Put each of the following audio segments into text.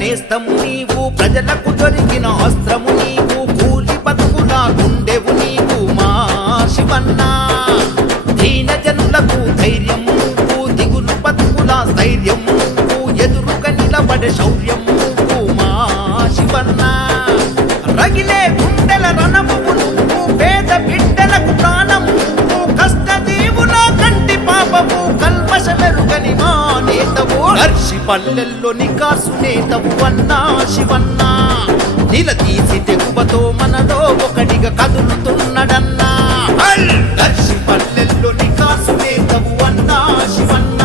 నేస్తము నీవు, ప్రజలకు దొరికిన అస్త్రము నీవు, కూలి బతుకులా గుండెవు నీవు మా శివన్న. దీన జనులకు ధైర్యము నువ్వు, దిగులు బతుకుల స్థైర్యము నువ్వు, ఎదురుగా నిలబడే శౌర్యము నువ్వు మా శివన్న. రగిలే గుండెల రణమువు నువ్వు, పేద బిడ్డలకు ప్రాణము నువ్వు, కష్ట జీవుల కంటి పాపము, కల్మషమెరుగని మా నేతవు, దర్శి పల్లెల్లో నికాసు నేతవు అన్నా శివన్న. నిలదీసి తెగువతో మనలో ఒకటిగా కదులుతున్నడన్నా, దర్శి పల్లెల్లో నికాసు నేతవు అన్నా శివన్న.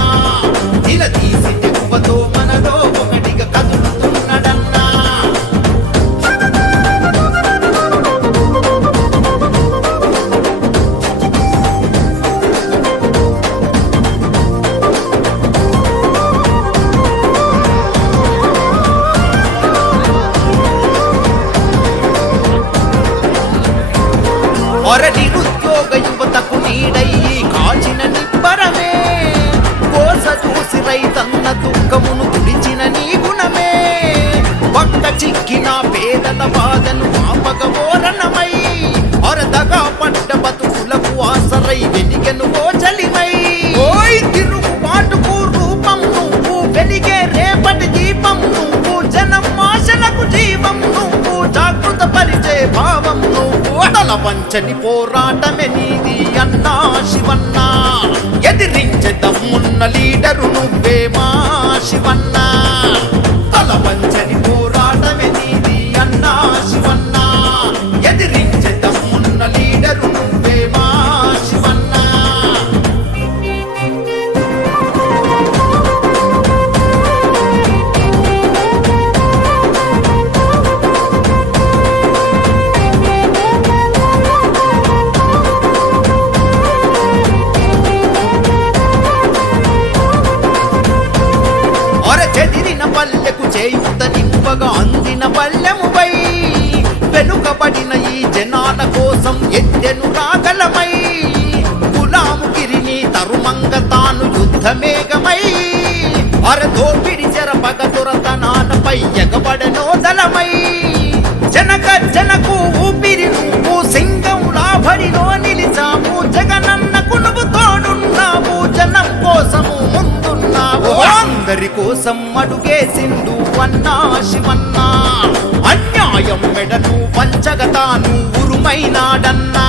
నిలదీసి తెగువతో మనలో ఒకటిగా కదులుతున్నడన్నా. నిరుద్యోగ యువతకు నీడయ్యి కాచిన నిబ్బరమే, కోస చూసి రైతన్న దుఃఖమును తుడిచిన నీ గుణమే, పక్క చిక్కిన పేదల బాధను ఆపగోరణమై, అరదగా పడ్డ బతుకులకు ఆసరై వెలిగెను ఓ చలిమై. ఓయ్ తిరుగుబాటుకు రూపం నువ్వు, వెలిగే రేపటి దీపం నువ్వు, జనం ఆశలకు జీవం నువ్వు, జాగృత పరిచే భావం నువ్వు, తల వంచని పోరాటమే నీది అన్నా శివన్న. ఎదిరించే దమ్మున్న లీడరు నువ్వే మా శివన్న. తల వంచని పోరాటమే నీది అన్నా శివన్న. ఎదిరించే దమ్మున్న లీడరు నువ్వే మా శివన్న. చెదిరిన పల్లెకు చేయుత నింపగా అందిన పల్లెముపై, వెనుకబడిన ఈ జనాల కోసం ఎత్తెను రాగలమై, గులాముగిరిని తరుమంగ తాను యుద్ధమేఘమై, అరదోపిడి చెరపగ దొరతనాలపై ఎగబడనో దళమై, జనకు ఊపిరి నువ్వు, సింగంలా బడిలో నిలిచావు, జగనన్నకు నువ్వు తోడున్నావు, జనం కోసము ముందున్నావు, అందరి కోసం అడుగేసిండు అన్నా శివన్న. అన్యాయం మెడను వంచగ తాను ఉరుమైనాడన్నా.